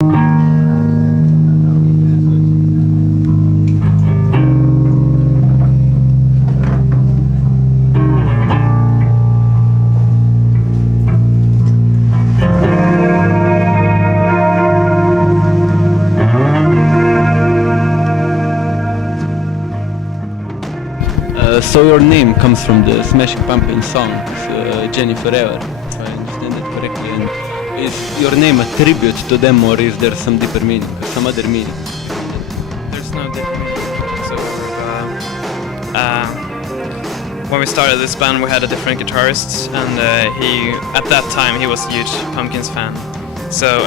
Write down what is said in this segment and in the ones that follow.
So your name comes from the Smashing Pumpkins song, Jeniferever, if I understand it correctly. And is your name a tribute to them, or is there some deeper meaning, some other meaning? There's no different whatsoever. When we started this band, we had a different guitarist, and at that time he was a huge Pumpkins fan. So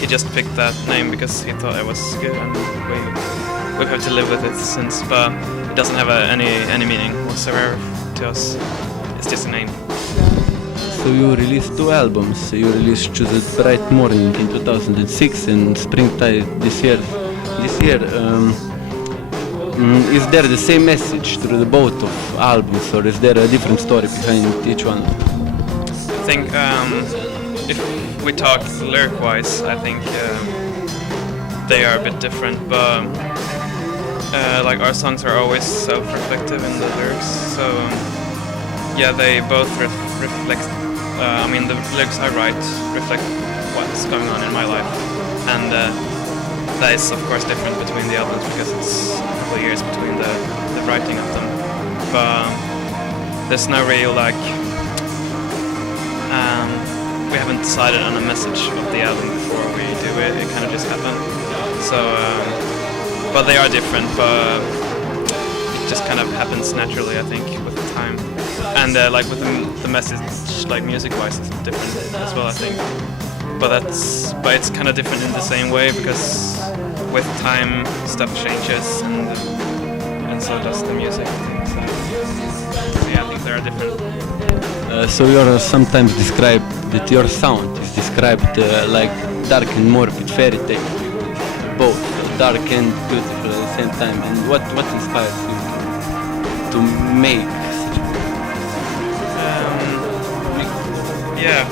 he just picked that name because he thought it was good, and we've had to live with it since. But it doesn't have any meaning whatsoever to us. It's just a name. So you released 2 albums. You released Choose a Bright Morning in 2006 and Springtime this year. Is there the same message through the both of albums, or is there a different story behind each one? I think if we talk lyric-wise, I think they are a bit different, but like our songs are always self-reflective in the lyrics. So yeah, they both reflect. I mean, the lyrics I write reflect what's going on in my life, and that is of course different between the albums because it's a couple of years between the writing of them. But there's no real like we haven't decided on a message of the album before we do it. It kind of just happened. So but they are different, but it just kind of happens naturally, I think, with the time. And like with the message, like music-wise, it's different as well, I think. But it's kind of different in the same way because with time stuff changes, and so does the music, I think. So yeah, I think they are different. So you're sometimes described that your sound is described like dark and morbid fairy tale, both dark and beautiful at the same time. And what inspires you to make such yeah,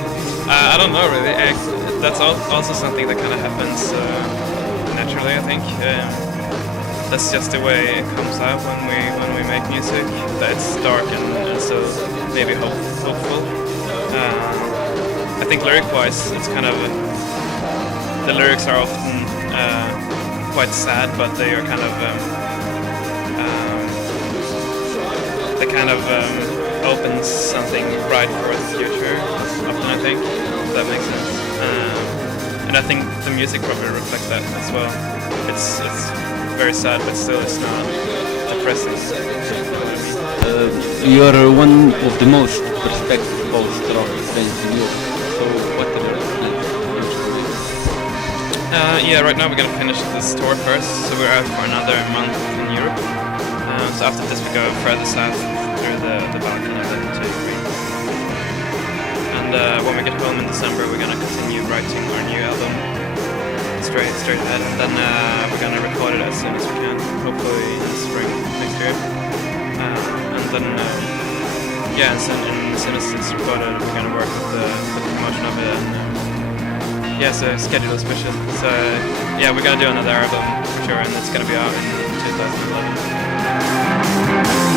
I don't know really. That's also something that kind of happens naturally, I think. That's just the way it comes out when we make music. That it's dark and so maybe hopeful. I think lyric-wise, it's kind of the lyrics are often quite sad, but they are kind of opens something bright for the future. Often, I think, if that makes sense. And I think the music probably reflects that as well. It's very sad, but still it's not depressing. You're one of the most respected post-rock bands in Europe. So what are your plans? Yeah, right now we're gonna finish this tour first, so we're out for another month in Europe. So after this we go further south through the Balkan and then to Greece. And when we get home in December, we're gonna continue writing our new album straight ahead, and then we're gonna record it as soon as we can, hopefully in the spring next year. And then yeah, as soon as it's recorded, we're gonna work with the promotion of it. And yeah, so schedule is pushing. So yeah, we're gonna do another album for sure, and it's gonna be out in 2011.